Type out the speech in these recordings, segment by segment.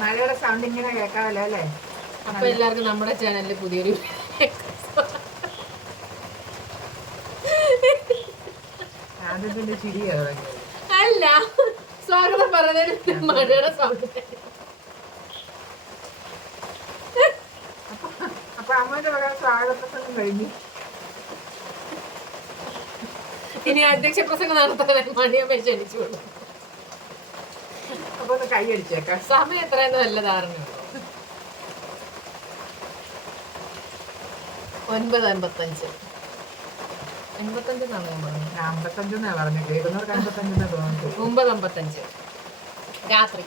മഴയുടെ സൗണ്ട് ഇങ്ങനെ കേൾക്കാമല്ലോ അല്ലേ? അപ്പൊ എല്ലാവർക്കും നമ്മുടെ ചാനലിൽ പുതിയൊരു ആദ്യത്തിന്റെ ചിരിയോ അല്ല സ്വാഗതം പറഞ്ഞതിന് മഴയുടെ സൗണ്ട്. അപ്പൊ അമ്മയുടെ പറയാൻ സ്വാഗത പ്രസംഗം കഴിഞ്ഞു. ഇനി അധ്യക്ഷ പ്രസംഗം നടത്താൻ മണിയമ്മ ക്ഷണിച്ചു കൊടുക്കും. അപ്പൊ ഒന്ന് കൈ അടിച്ചേക്കാം. സമയം എത്രയെന്ന് വല്ല ധാരണയുണ്ടോ? 9:55. 85 55 പറഞ്ഞു. കേൾക്കുന്നവർക്ക് 55 തോന്നുന്നു. 9:55 രാത്രി.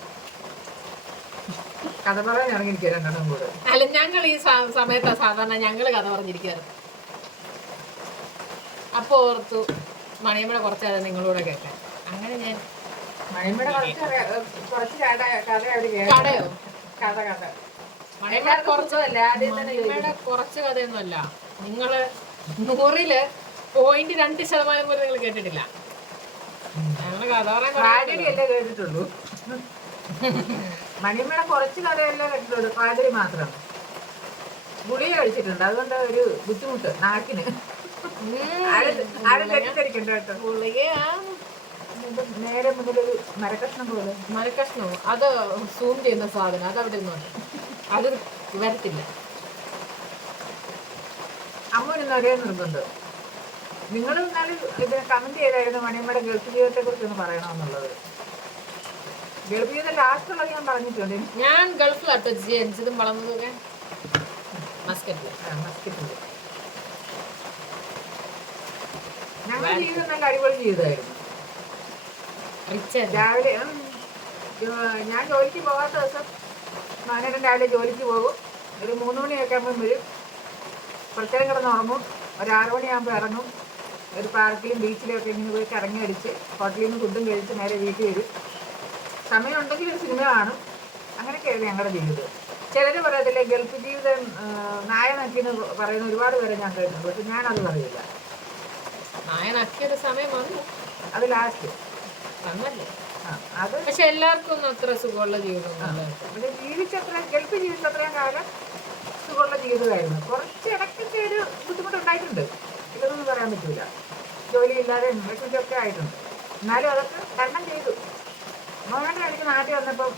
കഥ പറയാൻ ഇറങ്ങിയിരിക്കുക രണ്ടെണ്ണം കൂടെ. അല്ല, ഞങ്ങൾ ഈ സമയത്താ സാധാരണ ഞങ്ങള് കഥ പറഞ്ഞിരിക്കാറ്. അപ്പൊ ഓർത്തു മണിയമ്മയുടെ കുറച്ചത് നിങ്ങളൂടെ കേൾക്കാൻ. അങ്ങനെ ഞാൻ മണിയമ്മയുടെ കുറച്ച് കഥ അവര് കടയോ കഥ കഥ മണിയമ്മയുടെ കുറച്ച് കഥയൊന്നും അല്ല. നിങ്ങള് 100-ല് 0.2% പോലും നിങ്ങൾ കേട്ടിട്ടില്ല. ഞങ്ങള് കഥ പറയാനല്ലേ കേട്ടിട്ടുള്ളൂ. മണിയമ്മയുടെ കുറച്ച് കഥയല്ലേ കേട്ടിട്ടുള്ളൂ. പാതിരി മാത്രം. ഗുളിക കഴിച്ചിട്ടുണ്ട്, അതുകൊണ്ട് ഒരു ബുദ്ധിമുട്ട് നാക്കിന്. ആരും തെറ്റിദ്ധരിക്കണ്ട കേട്ടോ. ഗുളികയാ നേരെ മുതലൊരു മരക്കഷ്ണം പോലെ. മരക്കഷ്ണോ? അത് സൂം ചെയ്യുന്ന സാധനം, അത് അവിടെ ഇരുന്നോട്ടെ, അത് വരത്തില്ല. അമ്മ ഒരേ നിർബന്ധം. നിങ്ങൾ എന്നാലും ഇത് കമന്റ് ചെയ്തായിരുന്നു മണിയമ്മയുടെ ഗൾഫ് ജീവിതത്തെ കുറിച്ച് ഒന്ന് പറയണമെന്നുള്ളത്. ഗൾഫ് ജീവിതം ലാസ്റ്റുള്ളത് ഞാൻ പറഞ്ഞിട്ടുണ്ട്. ഞാൻ ഗൾഫിലാട്ടോ ജനിച്ചതും വളർന്നതൊക്കെ. മസ്കറ്റില്. ഞങ്ങളുടെ ജീവിതം നല്ല അടിപൊളി ജീവിതമായിരുന്നു. രാവിലെ ഞാൻ ജോലിക്ക് പോകാത്ത ദിവസം മാനേജൻ രാവിലെ ജോലിക്ക് പോകും. ഒരു 3 മണിയൊക്കെ ആകുമ്പം വരും. പ്രത്യേകം കിടന്ന് ഉറങ്ങും. ഒരു 6 മണിയാകുമ്പോൾ ഇറങ്ങും. ഒരു പാർക്കിലും ബീച്ചിലും ഒക്കെ ഇങ്ങനെ പോയി കറങ്ങി അടിച്ച് ഹോട്ടലിൽ നിന്ന് ഫുഡും കഴിച്ച് നേരെ വീട്ടിൽ വരും. സമയം ഉണ്ടെങ്കിൽ ഒരു സിനിമ കാണും. അങ്ങനെയൊക്കെയായിരുന്നു ഞങ്ങളുടെ ജീവിതം. ചിലർ പറയത്തില്ലേ ഗൾഫ് ജീവിതം നായ നക്കിന്ന് പറയുന്ന ഒരുപാട് പേരെ ഞാൻ കേട്ടിട്ടുണ്ട്. പക്ഷെ ഞാനത് പറയില്ല. നായനക്കിയൊരു സമയം വന്നു, അത് ലാസ്റ്റ് വന്നല്ലേ. അത് പക്ഷെ എല്ലാവർക്കും ഒന്നും അത്ര സുഖമുള്ള ജീവിതം. പക്ഷെ ജീവിച്ചത്ര ഗൾഫ് ജീവിച്ചത്രയും കാലം സുഖമുള്ള ജീവിതമായിരുന്നു. കുറച്ച് ഇടയ്ക്കൊക്കെ ഒരു ബുദ്ധിമുട്ടുണ്ടായിട്ടുണ്ട്, ഇതൊന്നും പറയാൻ പറ്റില്ല. ജോലിയില്ലാതെ ഒക്കെ ആയിട്ടുണ്ട്. എന്നാലും അതൊക്കെ തരണം ചെയ്തു. മോഹൻ്റെ എനിക്ക് നാട്ടിൽ വന്നപ്പം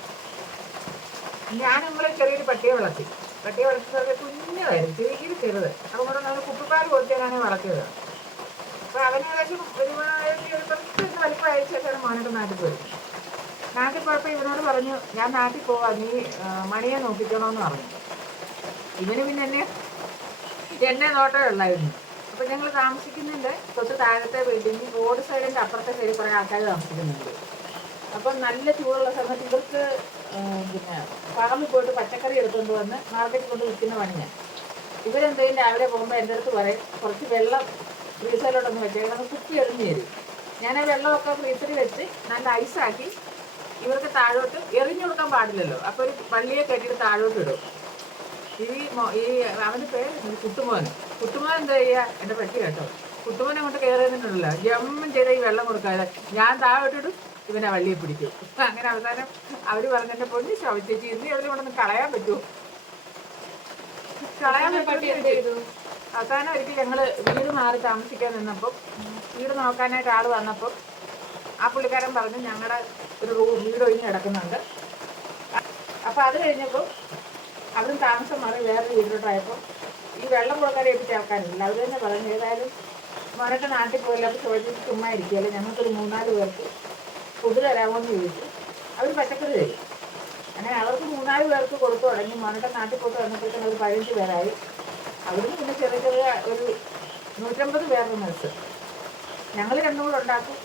ഞാൻ നമ്മളെ ചെറിയൊരു പട്ടിയെ വളർത്തി. പട്ടിയെ വളർത്തുന്നത് കുഞ്ഞതായിരുന്നു, ചെറിയ ചെറുത്. അതുകൊണ്ട് നമ്മൾ കുപ്പിപ്പാൽ കൊടുത്തേക്കാണ് വളർത്തിയത്. അപ്പോൾ അവന് ഏകദേശം ഒരു കുറച്ച് വലിപ്പം അയച്ചൊക്കെയാണ് മോനൊക്കെ നാട്ടിൽ പോയത്. നാട്ടിൽ പോയപ്പോൾ ഇവനോട് പറഞ്ഞു, ഞാൻ നാട്ടിൽ പോവാം, നീ മണിയെ നോക്കിക്കണമെന്ന് പറഞ്ഞു. ഇവന് പിന്നെ എന്നെ നോട്ടമേ ഉള്ളായിരുന്നു. അപ്പോൾ ഞങ്ങൾ താമസിക്കുന്നുണ്ട് തൊട്ട് താഴത്തെ വീട്ടിൽ. റോഡ് സൈഡിൻ്റെ അപ്പുറത്തെ സൈഡിൽ കുറേ ആൾക്കാർ താമസിക്കുന്നുണ്ട്. അപ്പം നല്ല ചൂടുള്ള സമയത്ത് ഇവർക്ക് പിന്നെ പറമ്പിൽ പോയിട്ട് പച്ചക്കറി എടുത്തുകൊണ്ട് വന്ന് മാർക്കറ്റിൽ കൊണ്ട് വിൽക്കുന്ന പണിയാണ്. ഇവരെന്തെങ്കിലും രാവിലെ പോകുമ്പോൾ എൻ്റെ അടുത്ത് പറയും, കുറച്ച് വെള്ളം ഫ്രീസറിലോട്ടൊന്ന് വെച്ചേക്കണം, കുപ്പി എറിഞ്ഞ് തരും. ഞാൻ ആ വെള്ളമൊക്കെ ഫ്രീസറിൽ വെച്ച് നല്ല ഐസാക്കി ഇവർക്ക് താഴോട്ട് എറിഞ്ഞു കൊടുക്കാൻ പാടില്ലല്ലോ. അപ്പോൾ ഒരു വള്ളിയെ കെട്ടിയിട്ട് താഴോട്ട് ഇടും. ഈ അവൻ്റെ പേര് കുട്ടുമോൻ. കുട്ടുമോൻ എന്താ ചെയ്യുക, എൻ്റെ പറ്റി കേട്ടോ, കുട്ടുമോൻ അങ്ങോട്ട് കയറി നിന്നിട്ടുണ്ടല്ലോ, ജമ്മം ചെയ്ത ഈ വെള്ളം കൊടുക്കാതെ ഞാൻ താഴോട്ടിടും, ഇവനെ വള്ളിയെ പിടിക്കും. അങ്ങനെ അവസാനം അവർ പറഞ്ഞെൻ്റെ പൊന്നി ശവിച്ചേച്ചി ഇന്ന് അവരെ കൊണ്ടൊന്ന് കളയാൻ പറ്റുമോ, കളയാൻ പറ്റുമോ. അവസാനം ഒരിക്കൽ ഞങ്ങൾ വീട് മാറി താമസിക്കാൻ നിന്നപ്പോൾ വീട് നോക്കാനായിട്ട് ആൾ വന്നപ്പോൾ ആ പുള്ളിക്കാരൻ പറഞ്ഞു ഞങ്ങളുടെ ഒരു വീട് ഒഴിഞ്ഞ് കിടക്കുന്നുണ്ട്. അപ്പോൾ അത് കഴിഞ്ഞപ്പോൾ അവിടുന്ന് താമസം മാറി വേറൊരു വീട്ടിലോട്ടായപ്പോൾ ഈ വെള്ളം കൊടുക്കാൻ ഏൽപ്പിച്ച ആൾക്കാരില്ല. അവർ തന്നെ പറഞ്ഞു, ഏതായാലും മോനൊക്കെ നാട്ടിൽ പോയില്ല, അപ്പോൾ ചോദിച്ചിട്ട് ചുമ്മാ ഇരിക്കുകയല്ലേ, ഞങ്ങൾക്കൊരു 3-4 പേർക്ക് ഫുഡ് തരാമോ എന്ന് ചോദിച്ചു. അവർ പച്ചക്കറി തരും. അങ്ങനെ അവർക്ക് 3-4 പേർക്ക് കൊടുത്തു തുടങ്ങി. മോനൊക്കെ നാട്ടിൽ പോയിട്ട് വന്നപ്പോഴത്തേക്കും ഒരു 15 പേരായി. അവിടുന്ന് പിന്നെ ചെറിയ ചെറിയ ഒരു 150 പേരുടെ മെസ്സ്. ഞങ്ങൾ 2 കൂടെ ഉണ്ടാക്കും.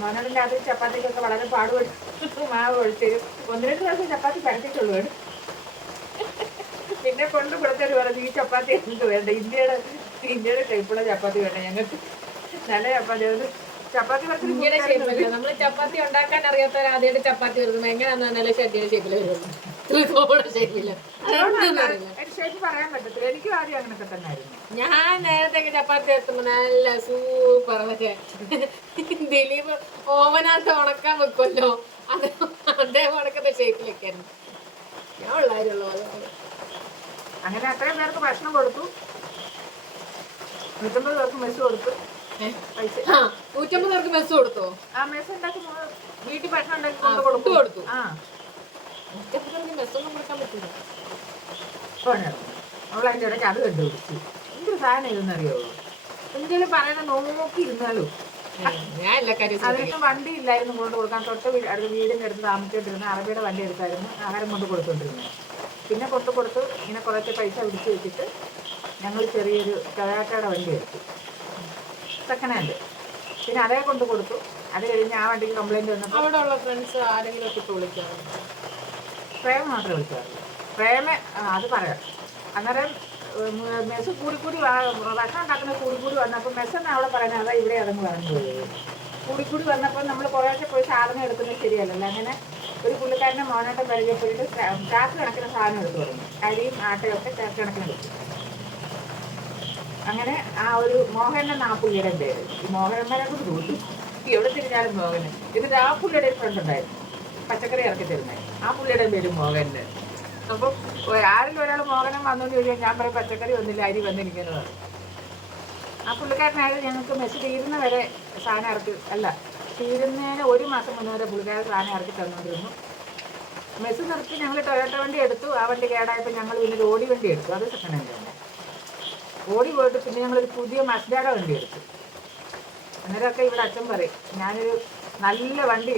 മോനോട് രാത്രി ചപ്പാത്തിക്കൊക്കെ വളരെ പാടുപെട്ട് മാവ് ഒഴിച്ചരും. 1-2 ദിവസം ചപ്പാത്തി പരത്തിട്ടുള്ളൂ. പിന്നെ കൊണ്ട് കൊടുത്തൊരു പറഞ്ഞു, ഈ ചപ്പാത്തി എനിക്ക് വേണ്ട, ഇന്ത്യയുടെ ടൈപ്പുള്ള ചപ്പാത്തി വേണ്ട ഞങ്ങൾക്ക്, നല്ല ചപ്പാത്തി. അത് ചപ്പാത്തി ഇങ്ങനെ ഷേപ്പല്ല. നമ്മൾ ചപ്പാത്തി ഉണ്ടാക്കാൻ അറിയാത്തവർ ആദ്യമായിട്ട് ചപ്പാത്തി വരുന്നത് എങ്ങനെയാണെന്ന് നല്ല ഷെഡിയുടെ ഷേപ്പിൽ വരുള്ളൂ, ഷേപ്പില്ല. ഷേപ്പ് പറയാൻ പറ്റത്തില്ല. എനിക്കും ആദ്യം അങ്ങനൊക്കെ തന്നെ ആയിരുന്നു. ഞാൻ നേരത്തെ ചപ്പാത്തി എത്തുമ്പോ നല്ല സൂപ്പർ. മറ്റേ ദിലീപ് ഓവനകത്ത് ഉണക്കാൻ വെക്കുമല്ലോ, അത് അതേപോലത്തെ ഷേപ്പിലൊക്കെ ആയിരുന്നു ഞാൻ ഉള്ളായിരുള്ളൂ. അങ്ങനെ അത്രയും പേർക്ക് ഭക്ഷണം കൊടുത്തു. 150 പേർക്ക് മെസ്സ് കൊടുത്തു. പൈസ 150 പേർക്ക് മെസ്സ് കൊടുത്തോ? ആ മെസ്സ് ഉണ്ടാക്കി വീട്ടിൽ ഭക്ഷണം ഉണ്ടാക്കി ഫുഡ് കൊടുത്തു. കൊടുത്തു. ആ 150 പേർക്ക് മെസ്സൊന്നും കൊടുക്കാൻ പറ്റൂല. അവളതിൻ്റെ ഇടയ്ക്ക് അത് കണ്ടുപിടിച്ചു. എന്തൊരു സാധനം ഇതെന്നറിയോ, എന്തെങ്കിലും പറയുന്ന നോക്കി ഇരുന്നാലും. ഞാൻ എല്ലാ കാര്യം അതിന് വണ്ടി ഇല്ലായിരുന്നു കൊണ്ട് കൊടുക്കാൻ. അടുത്ത വീടിൻ്റെ അടുത്ത് താമസിച്ചോണ്ടിരുന്ന അറബിയുടെ വണ്ടി എടുത്തായിരുന്നു ആഹാരം കൊണ്ട് കൊടുത്തോണ്ടിരുന്നത്. പിന്നെ കൊടുത്ത് ഇങ്ങനെ കുറച്ച് പൈസ പിടിച്ച് വെച്ചിട്ട് ഞങ്ങൾ ചെറിയൊരു ടൊയോട്ടയുടെ വണ്ടി എടുത്തു, സെക്കൻഡ് ഹാൻഡ്. പിന്നെ അതേ കൊണ്ട് കൊടുത്തു. അത് കഴിഞ്ഞ് ആ വണ്ടിക്ക് കംപ്ലൈൻറ്റ് വന്നപ്പോൾ അവിടെ ഉള്ള ഫ്രണ്ട്സ് ആരെങ്കിലും ഒക്കെ വിളിക്കാറ്? പ്രേമ മാത്രമേ വിളിക്കാറുള്ളൂ. പ്രേമ അത് പറയാം. അന്നേരം മെസ്സ് കൂടി ഭക്ഷണം ഉണ്ടാക്കുന്ന കൂടി വന്നപ്പോൾ മെസ്സെന്ന് അവിടെ പറയുന്നത് അതാ ഇവിടെ അതങ്ങ് പറഞ്ഞു പോയത്. കൂടി വന്നപ്പോൾ നമ്മൾ കുറേശ്ശെ പോയി സാധനം എടുക്കുന്നത് ശരിയല്ലല്ലോ. അങ്ങനെ ഒരു പുള്ളിക്കാരനെ മോനോട്ടം പരിചയപ്പെട്ടിട്ട് ചാക്ക് കണക്കിന് സാധനം എടുത്തു തുടങ്ങി. അരിയും ആട്ടയൊക്കെ ചാക്ക് കണക്കിന് എടുത്തു. അങ്ങനെ ആ ഒരു മോഹൻ എന്ന ആ പുള്ളിയുടെ പേര്. ഈ മോഹനന്മാരെ കൊണ്ട് കൂട്ടി എവിടെ തിരിഞ്ഞാലും മോഹന്. എന്നിട്ട് ആ പുള്ളിയുടെ ഒരു ഫ്രണ്ട് ഉണ്ടായിരുന്നു പച്ചക്കറി ഇറക്കി തരുന്നത്. ആ പുള്ളിയുടെ പേര് മോഹന്. അപ്പം ആരെങ്കിലും ഒരാൾ മോഹനം വന്നുകൊണ്ട് ചോദിച്ചാൽ ഞാൻ പറയും പച്ചക്കറി വന്നില്ല, അരി വന്നിരിക്കുന്നത് പറയും. ആ പുള്ളിക്കാരനായാലും ഞങ്ങൾക്ക് മെസ്സ് തീരുന്ന വരെ സാധനം ഇറക്കി തീരുന്നതിന് 1 മാസം മുന്നേ വരെ പുള്ളിക്കാരൻ സാധനം ഇറക്കി തന്നുകൊണ്ടിരുന്നു. മെസ്സ് നിർത്തി ഞങ്ങൾ ടൊയോട്ട വണ്ടി എടുത്തു. ആ വണ്ടി കേടായപ്പോൾ ഞങ്ങൾ പിന്നെ ഒരു ഓടി വണ്ടി എടുത്തു. അത് സെക്കൻഡ് ഹാൻഡ് തന്നെ. ഓടി പോയിട്ട് പിന്നെ ഞങ്ങളൊരു പുതിയ മസ്ഡയുടെ വണ്ടി എടുത്തു. അന്നേരമൊക്കെ ഇവിടെ അച്ഛൻ പറയും ഞാനൊരു നല്ല വണ്ടി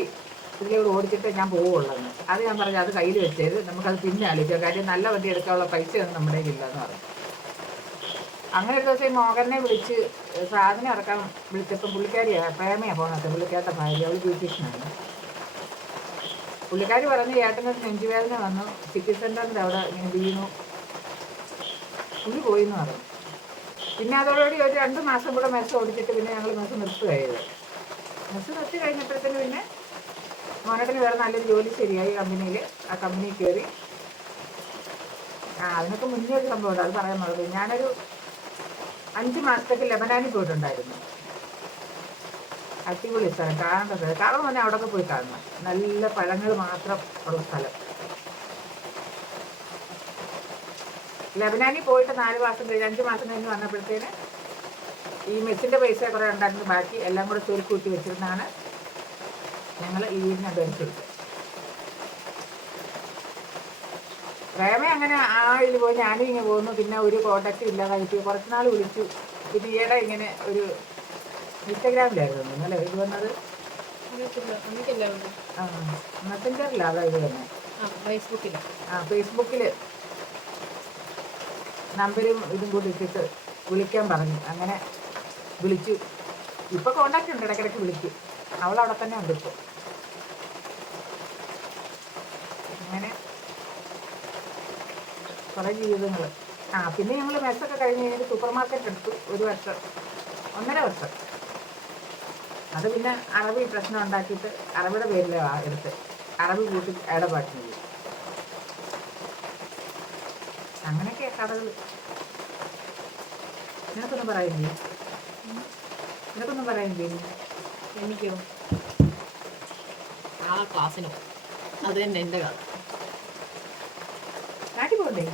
ഇതിലൂടെ ഓടിച്ചിട്ട് ഞാൻ പോവുള്ളതെന്ന്. അത് ഞാൻ പറഞ്ഞു അത് കയ്യിൽ വെച്ചത് നമുക്കത് പിന്നെ ആലോചിക്കാം, കാര്യം നല്ല വണ്ടി എടുക്കാനുള്ള പൈസയൊന്നും നമ്മുടെ കയ്യിലില്ലെന്ന് പറഞ്ഞു. അങ്ങനെ ഒരു ദിവസം മോഹനെ വിളിച്ച് സാധനം ഇറക്കാൻ വിളിച്ചപ്പോൾ പുള്ളിക്കാരിയാണ് പ്രേമയാണ് പോകണത്. പുള്ളിക്കാരുടെ ഭാര്യ, അവൾ ബ്യൂട്ടീഷ്യനാണ്. പുള്ളിക്കാരി പറഞ്ഞു ഏട്ടനൊരു നെഞ്ചുവേദന വന്നു, സിറ്റി സെൻ്ററിൻ്റെ അവിടെ ഇങ്ങനെ വീണു, പുള്ളി പോയി എന്ന് പറഞ്ഞു. പിന്നെ അതോടുകൂടി ഒരു 2 മാസം കൂടെ മെസ്സ് ഓടിച്ചിട്ട് പിന്നെ ഞങ്ങൾ മെസ്സ് നിർത്തുകയായത്. മെസ്സ് നിർത്തി കഴിഞ്ഞപ്പോഴത്തേന് പിന്നെ മോനേട്ടന് വേറെ നല്ലൊരു ജോലി ശരിയായി കമ്പനിയിൽ. ആ കമ്പനിയിൽ കയറി. അതിനൊക്കെ മുന്നേ ഒരു സംഭവമുണ്ട്, അത് പറയാൻ മറന്നു. ഞാനൊരു 5 മാസത്തേക്ക് ലെബനാനിൽ പോയിട്ടുണ്ടായിരുന്നു. അടിപൊളി സ്ഥലം, കാണേണ്ട സ്ഥലം. കാണുമ്പോൾ തന്നെ അവിടെയൊക്കെ പോയി കാണണം. നല്ല പഴങ്ങൾ മാത്രം ഉള്ള സ്ഥലം. ലെബനാനിൽ പോയിട്ട് 4 മാസം കഴിഞ്ഞ് 5 മാസം കഴിഞ്ഞ് വന്നപ്പോഴത്തേന് ഈ മെസ്സിൻ്റെ പൈസ കുറേ ഉണ്ടായിരുന്നു. ബാക്കി എല്ലാം കൂടെ ചുരുക്കൂട്ടി വെച്ചിരുന്നാണ് ഞങ്ങൾ ഈ വീടിന് അഡ്വാൻസ്. പ്രേമ അങ്ങനെ ആ ഇതിൽ പോയി ഞാനും ഇങ്ങനെ പോകുന്നു. പിന്നെ ഒരു കോണ്ടാക്റ്റും ഇല്ലാതായിട്ട് കുറച്ച് നാൾ വിളിച്ചു. പിന്നെ ഈയിടെ ഇങ്ങനെ ഒരു ഇൻസ്റ്റഗ്രാമിലായിരുന്നു ഇന്നലെ ഇത് വന്നത്. മെസ്സഞ്ചറില്ല, അതാ ഇത് തന്നെ ഫേസ്ബുക്കിൽ നമ്പരും ഇതും കൂടി ഇട്ടിട്ട് വിളിക്കാൻ പറഞ്ഞു. അങ്ങനെ വിളിച്ചു. ഇപ്പോൾ കോണ്ടാക്റ്റ് ഉണ്ട്, ഇടയ്ക്കിടയ്ക്ക് വിളിക്കും. അവളവിടെ തന്നെ ഉണ്ട് ഇപ്പോൾ. അങ്ങനെ കുറേ ജീവിതങ്ങൾ. പിന്നെ ഞങ്ങൾ മെസ്സൊക്കെ കഴിഞ്ഞ് കഴിഞ്ഞിട്ട് സൂപ്പർ മാർക്കറ്റ് എടുത്തു. 1 വർഷം 1.5 വർഷം. അത് പിന്നെ അറബി പ്രശ്നം ഉണ്ടാക്കിയിട്ട് അറബിയുടെ പേരിലാണ് എടുത്ത്. അറബി കൂട്ടി ഇടപാട്ടിന് പോയി. അങ്ങനെയൊക്കെ കഥകൾ. നിനക്കൊന്നും പറയുന്നില്ലേ? എനിക്കോ നാളെ ക്ലാസ്സിനോ? അത് തന്നെ എൻ്റെ കഥ. നാട്ടിൽ പോകണ്ടേ?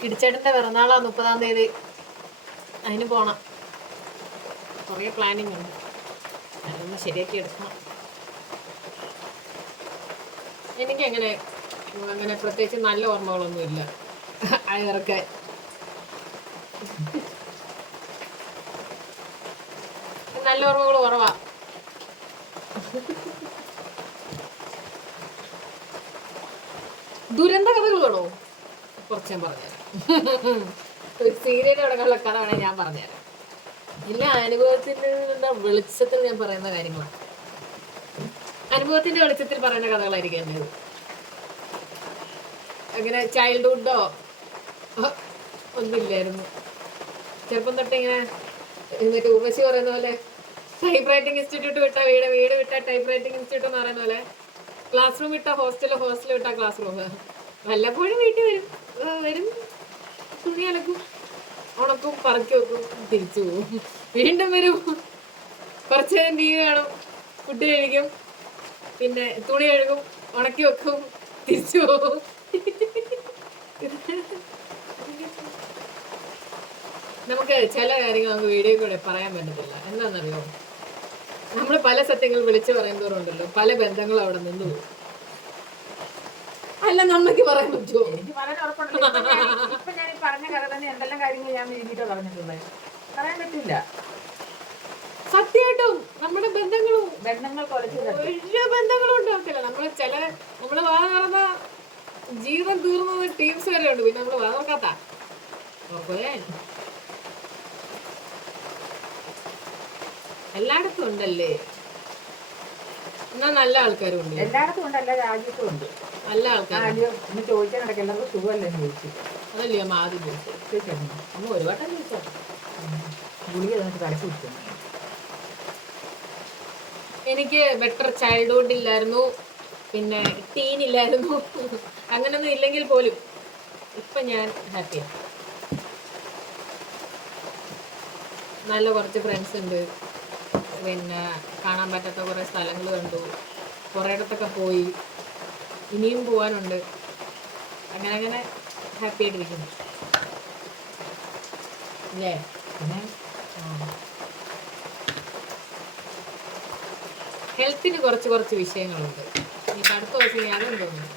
കിടിച്ചേട്ടൻ്റെ പിറന്നാളാ 30-ാം തീയതി. അതിന് പോണം. കുറേ പ്ലാനിങ് ഉണ്ട്, അതൊന്ന് ശരിയാക്കി എടുക്കണം. എനിക്കങ്ങനെ പ്രത്യേകിച്ച് നല്ല ഓർമ്മകളൊന്നും ഇല്ല അയറക്കാൻ. നല്ല ഓർമ്മകൾ കുറവാ. ദുരന്ത കഥകൾ വേണോ? കുറച്ച് ഞാൻ പറഞ്ഞുതരാം. ഒരു സീരിയൽ തുടങ്ങാനുള്ള കഥ വേണേൽ ഞാൻ പറഞ്ഞുതരാം. എല്ലാ അനുഭവത്തിന്റെ വെളിച്ചത്തിൽ ഞാൻ പറയുന്ന കാര്യങ്ങളാണ്. അനുഭവത്തിന്റെ വെളിച്ചത്തിൽ പറയുന്ന കഥകളായിരിക്കും എൻ്റെത്. അങ്ങനെ ചൈൽഡ്ഹുഡോ ഒന്നുമില്ലായിരുന്നു. ചെറുപ്പം തൊട്ട് ഇങ്ങനെ എന്നിട്ട് ഉമശി പറയുന്ന പോലെ ടൈപ്പ് റൈറ്റിംഗ് ഇൻസ്റ്റിറ്റ്യൂട്ട് വിട്ട വീട് വിട്ട ടൈപ്പ് റൈറ്റിംഗ് ഇൻസ്റ്റിറ്റ്യൂട്ട് എന്ന് പറയുന്ന പോലെ ക്ലാസ് റൂം വിട്ട ഹോസ്റ്റൽ വിട്ട ക്ലാസ് റൂം. വല്ലപ്പോഴും വീട്ടിൽ വരും, തുണി അലക്കും, ഉണക്കും, പറക്കി വെക്കും, തിരിച്ചു പോകും. വീണ്ടും വരും, കുറച്ച് നേരം ടി വി കാണും, ഫുഡ് കഴിക്കും, പിന്നെ തുണി കഴുകും, ഉണക്കി വെക്കും, തിരിച്ചു പോകും. നമുക്ക് ചില കാര്യങ്ങൾ നമുക്ക് വീഡിയോ കൂടെ പറയാൻ പറ്റത്തില്ല. എന്താണെന്നറിയോ, നമ്മൾ പല സത്യങ്ങൾ വിളിച്ചു പറയുന്നവരുണ്ടല്ലോ, പല ബന്ധങ്ങളും അവിടെ നിന്ന് പോകും. അല്ല നമ്മക്ക് പറയാൻ പറ്റുമോ? എനിക്ക് പറയാൻ ഉറപ്പുണ്ടല്ലോ. ഇപ്പൊ ഞാൻ ഈ പറഞ്ഞ കഥ തന്നെ എന്തെല്ലാം കാര്യങ്ങൾ ഞാൻ വീട്ടിൽ പറഞ്ഞിട്ടുള്ളത് പറയാൻ പറ്റില്ല. സത്യമായിട്ടും നമ്മുടെ ബന്ധങ്ങൾ കുറച്ച് ഒരു ബന്ധങ്ങളും ഉണ്ടാകത്തില്ല. നമ്മള് വാ തുറന്ന ജീവിതം തീർന്നത് ടീംസ് വരെ ഉണ്ട്. പിന്നെ നമ്മള് വാ നോക്കാത്ത എല്ലായിടത്തും ഉണ്ടല്ലേ. എന്നാ നല്ല ആൾക്കാരും ഉണ്ട്, എല്ലായിടത്തും ഉണ്ട്, എല്ലാ രാജ്യത്തും ഉണ്ട് നല്ല ആൾക്കാർ. ഇന്ന് ചോദിക്കാനിടയ്ക്ക് എല്ലാവർക്കും സുഖമല്ലേ ചോദിച്ചു. അതല്ലേ അമ്മ ആദ്യം ചോദിച്ചത്. അമ്മ ഒരു വട്ടം ചോദിച്ചോ. ഗുളിക തന്നിട്ട് തലക്ക് കുടിച്ചു. എനിക്ക് ബെറ്റർ ചൈൽഡ്ഹുഡ് ഇല്ലായിരുന്നു, പിന്നെ ടീൻ ഇല്ലായിരുന്നു, അങ്ങനൊന്നും ഇല്ലെങ്കിൽ പോലും ഇപ്പൊ ഞാൻ ഹാപ്പിയാണ്. നല്ല കുറച്ച് ഫ്രണ്ട്സ് ഉണ്ട്, പിന്നെ കാണാൻ പറ്റാത്ത കുറേ സ്ഥലങ്ങൾ കണ്ടു, കുറേ ഇടത്തൊക്കെ പോയി, ഇനിയും പോകാനുണ്ട്. അങ്ങനെ ഹാപ്പി ആയിട്ടിരിക്കുന്നു അല്ലേ. പിന്നെ ഹെൽത്തിന് കുറച്ച് വിഷയങ്ങളുണ്ട്. ഇനി അടുത്ത ദിവസം ഞാനും തോന്നുന്നു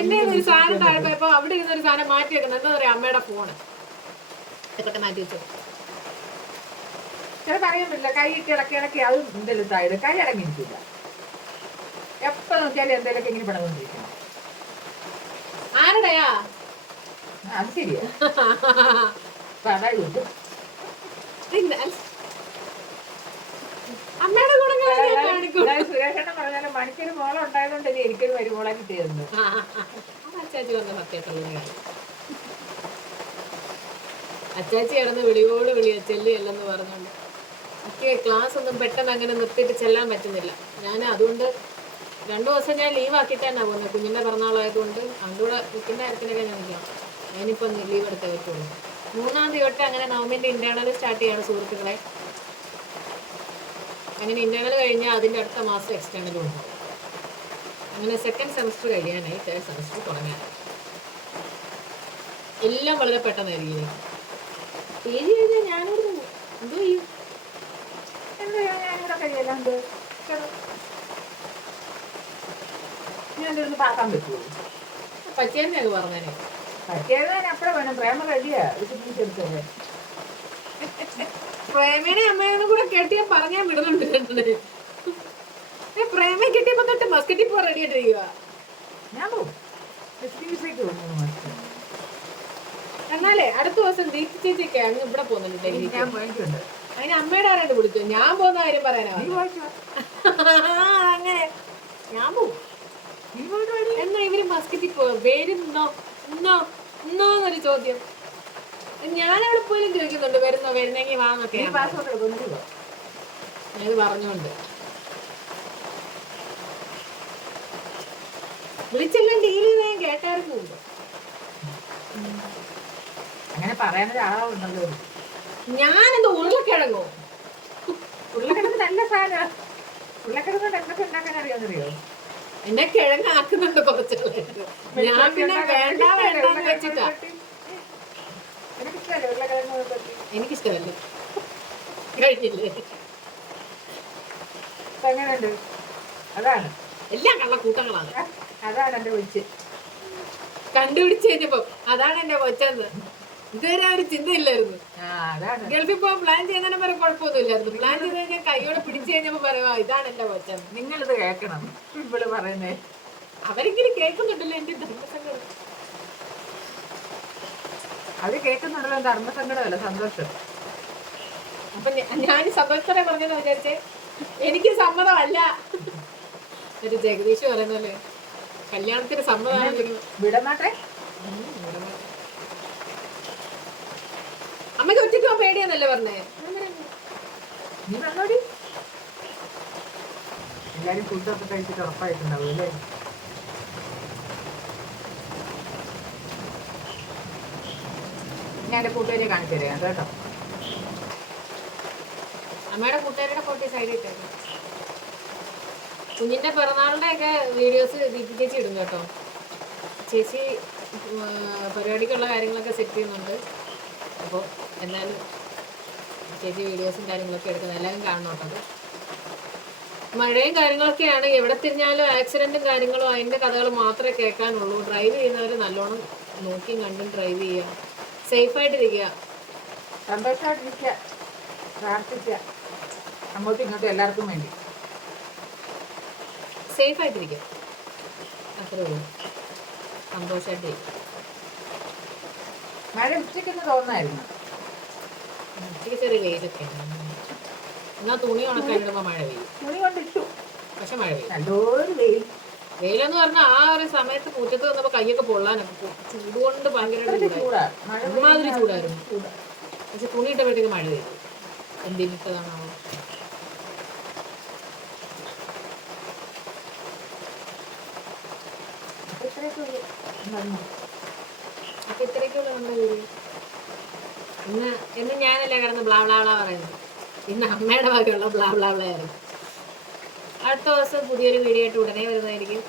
എന്നെ ഒരു സാധനം താഴ്പ്പോ അവിടെ ഇരുന്നൊരു സാധനം മാറ്റി വെക്കണം. എന്താ പറയാ, അമ്മയുടെ ഫോണ് ഇതൊക്കെ മാറ്റി വെച്ചോ. ചില പറയാൻ പറ്റില്ല. കൈ ഇടയ്ക്ക് അതും എന്തെങ്കിലും താഴെ കൈ അടങ്ങിയിരിക്കില്ല. എപ്പോ നോക്കിയാലും എന്തെങ്കിലുമൊക്കെ ഇങ്ങനെ പടകൊണ്ടിരിക്കണം. ആരുടെയാ? അത് ശരിയാ. പടകിട്ടു അമ്മയുടെ സുരേഷേട്ടൻ പറഞ്ഞാലും മണിക്കൊരു മോളം ഉണ്ടായതുകൊണ്ട് ഇനി എനിക്കൊരു മരുമോളെ കിട്ടിയിരുന്നു. അച്ചാച്ചി വന്ന സത്യമായിട്ടുള്ള കാര്യം. അച്ചാച്ചി കിടന്ന് വിളിയോട് വിളിയ ചെല്ലുകയല്ലെന്ന് പറഞ്ഞോണ്ട് എനിക്ക് ക്ലാസ് ഒന്നും പെട്ടെന്ന് അങ്ങനെ നിർത്തിയിട്ട് ചെല്ലാൻ പറ്റുന്നില്ല. ഞാൻ അതുകൊണ്ട് 2 ദിവസം ഞാൻ ലീവ് ആക്കിയിട്ട് തന്നെ പോകുന്നത്. കുഞ്ഞിൻ്റെ പിറന്നാളായതുകൊണ്ട് അതുകൂടെ കുഞ്ഞിൻ്റെ കാര്യത്തിനൊക്കെ ഞാൻ നിൽക്കണം. അതിനിപ്പം ലീവ് എടുത്തേ പറ്റുള്ളൂ. 3-ാം തീയതി തൊട്ട് അങ്ങനെ നവമിൻ്റെ ഇൻറ്റേർണൽ സ്റ്റാർട്ട് ചെയ്യാണ് സുഹൃത്തുക്കളെ. അങ്ങനെ ഇൻറ്റേർണൽ കഴിഞ്ഞാൽ അതിൻ്റെ അടുത്ത മാസം എക്സ്റ്റേണലും ഉണ്ടാവും. അങ്ങനെ സെക്കൻഡ് സെമസ്റ്റർ കഴിയാനായി, തേർഡ് സെമസ്റ്റർ തുടങ്ങാനായി. എല്ലാം വളരെ പെട്ടെന്നായിരിക്കും. പേര് കഴിഞ്ഞാൽ ഞാനോട് എന്തോ ചെയ്യും. ഞാനിവിടെ കഴിയല്ലാണ്ട് ഞാനൊന്ന് പാക്കാൻ പറ്റുമോ? പച്ചേന്നൊക്കെ പറഞ്ഞേനെ. പറ്റിയത് അപ്പഴേ വേണം. പ്രേമ റെഡിയാ എടുത്തല്ലേ. പ്രേമേനെ അമ്മയൊന്നും കൂടെ കെട്ടിയാൽ പറഞ്ഞാൽ വിടുന്നുണ്ട്. പ്രേമ കെട്ടിയപ്പോ തൊട്ട് മസ്കറ്റിൽ പോ റെഡി ആയിട്ടിരിക്കുക. ഞാൻ പോകും. എന്നാലേ അടുത്ത ദിവസം ദീപ്തി ചേച്ചിയൊക്കെ അങ്ങ് ഇവിടെ പോകുന്നുണ്ട്. ഞാൻ പോയിട്ടുണ്ട്. അതിന് അമ്മയുടെ ആരാണ്ട് വിളിച്ചു. ഞാൻ പോകുന്ന കാര്യം പറയാനാ. അങ്ങനെ ഞാൻ പോകും. എന്നാ ഇവര് മസ്കറ്റിൽ പോ വരുന്നോ എന്നൊരു ചോദ്യം ഞാനവിടെ പോലും ചോദിക്കുന്നുണ്ട്. വരുന്നെങ്കിൽ വാന്നൊക്കെ ഞാനിത് പറഞ്ഞോണ്ട് വിളിച്ചെല്ലാം ഡീൽ ചെയ്ത് ഞാൻ കേട്ടായിരുന്നു. അങ്ങനെ പറയാനൊരു ആളുണ്ടല്ലോ. ഞാനെന്താ ഉരുളക്കിഴങ്ങോ? ഉരുളക്കിഴങ്ങ് നല്ല സാധനം. ഉരുളക്കിഴങ്ങ് എന്തൊക്കെ ഉണ്ടാക്കാൻ അറിയാമെന്നറിയോ? എന്നെ കിഴങ്ങാക്കുന്നുണ്ട് കുറച്ചുള്ള. ഞാൻ പിന്നെ വേണ്ടാന്ന് വെച്ചിട്ടാ. എനിക്കിഷ്ടമല്ല. കഴിഞ്ഞില്ലേ? എങ്ങനെയുണ്ട്? അതാണ് എല്ലാം കള്ളക്കൂട്ടങ്ങളാണ്. അതാണ് എന്റെ കൊച്ച് കണ്ടുപിടിച്ച് കഴിഞ്ഞപ്പോ അതാണ് എന്റെ കൊച്ചെന്ന് ഇതുവരെ ഒരു ചിന്തയില്ലായിരുന്നു. ഗൾഫിൽ പോകാൻ പ്ലാൻ ചെയ്യുന്നതിനെ വരെ കുഴപ്പമൊന്നുമില്ലായിരുന്നു. പ്ലാൻ ചെയ്ത് കഴിഞ്ഞാൽ കൈയോടെ പിടിച്ചു കഴിഞ്ഞപ്പോ പറയുവാ ഇതാണ് എന്റെ കൊച്ചെന്ന്. നിങ്ങളിത് കേൾക്കണം. ഇവള് പറയുന്നേ അവരെങ്കിലും കേൾക്കുന്നുണ്ടല്ലോ എന്റെ ധർമ്മസങ്കടം. അത് കേൾക്കുന്നുണ്ടല്ലോ. ധർമ്മസങ്കടമല്ല, സന്തോഷം. അപ്പൊ ഞാൻ സന്തോഷത്തോടെ പറഞ്ഞെന്ന് വിചാരിച്ചേ എനിക്ക് സമ്മതമല്ല. ഒരു ജഗദീഷ് പറയുന്നല്ലേ കല്യാണത്തിന് സമ്മതമാണെങ്കിലും വിടമാട്ടെ. അമ്മയ്ക്ക് ഒറ്റയ്ക്ക് പോകാൻ പേടിയാന്നല്ലേ പറഞ്ഞേ? നീ വന്നോടി. എല്ലാരും ഫുഡൊക്കെ കഴിച്ചിട്ട് ഉറപ്പായിട്ടുണ്ടാവും അല്ലേ? ഞാൻ എന്റെ കൂട്ടുകാരെ കാണിച്ചു തരാം കേട്ടോ. അമ്മയുടെ കൂട്ടുകാരുടെ ഫോട്ടോ സൈഡിൽ ഇട്ടേക്കാം. കുഞ്ഞിന്റെ പിറന്നാളിന്റെ ഒക്കെ വീഡിയോസ് ദീപി ചേച്ചി ഇടും കേട്ടോ. ചേച്ചി പരിപാടിക്കുള്ള കാര്യങ്ങളൊക്കെ സെറ്റ് ചെയ്യുന്നുണ്ട്. അപ്പോൾ എന്തായാലും ചേച്ചി വീഡിയോസും കാര്യങ്ങളൊക്കെ എടുക്കുന്നത് എല്ലാവരും കാണണം കേട്ടോ. മഴയും കാര്യങ്ങളൊക്കെയാണ്, എവിടെ തിരിഞ്ഞാലും ആക്സിഡന്റും കാര്യങ്ങളും അതിൻ്റെ കഥകൾ മാത്രമേ കേൾക്കാനുള്ളൂ. ഡ്രൈവ് ചെയ്യുന്നവർ നല്ലോണം നോക്കിയും കണ്ടും ഡ്രൈവ് ചെയ്യുക, സേഫായിട്ടിരിക്കുക, സന്തോഷമായിട്ടിരിക്കുക, പ്രാർത്ഥിക്കുക അങ്ങോട്ടും ഇങ്ങോട്ടും എല്ലാവർക്കും വേണ്ടി സേഫായിട്ടിരിക്കുക, അത്രേ ഉള്ളൂ. സന്തോഷമായിട്ടിരിക്കുക. മഴ ഉച്ചയ്ക്കൊന്ന് തോന്നായിരുന്നു. ഉച്ചയ്ക്ക് ചെറിയ വെയിലൊക്കെ എന്നാൽ തുണി ഉണക്കാനിടുമ്പോൾ മഴ പെയ്യും. തുണി കൊണ്ടിട്ടു, പക്ഷെ മഴ പെയ്യും. നല്ലൊരു വെയിൽ. വെയിലെന്ന് പറഞ്ഞാൽ ആ ഒരു സമയത്ത് മുറ്റത്ത് വന്നപ്പോൾ കൈയൊക്കെ പൊള്ളാനൊക്കെ ചൂട് കൊണ്ട് ഭയങ്കര ചൂടാണ്, മഴ ഒരുമാതിരി ചൂടായിരുന്നു. ചൂട്. പക്ഷെ തുണി ഇട്ടപ്പോഴത്തേക്ക് മഴ പെയ്തു. എന്തിനിട്ടതാണോ? അപ്പൊ ഇത്രയൊക്കെയുള്ള നമ്മുടെ വീഡിയോ. ഇന്ന് ഞാനല്ലേ കിടന്ന് ബ്ലാ ബ്ലാ ബ്ലാ പറയുന്നത്. ഇന്ന് അമ്മയുടെ വകയുള്ള ബ്ലാ ബ്ലാ ബ്ലാ ആയിരുന്നു. അടുത്ത ദിവസം പുതിയൊരു വീഡിയോ ആയിട്ട് ഉടനെ വരുന്നതായിരിക്കും.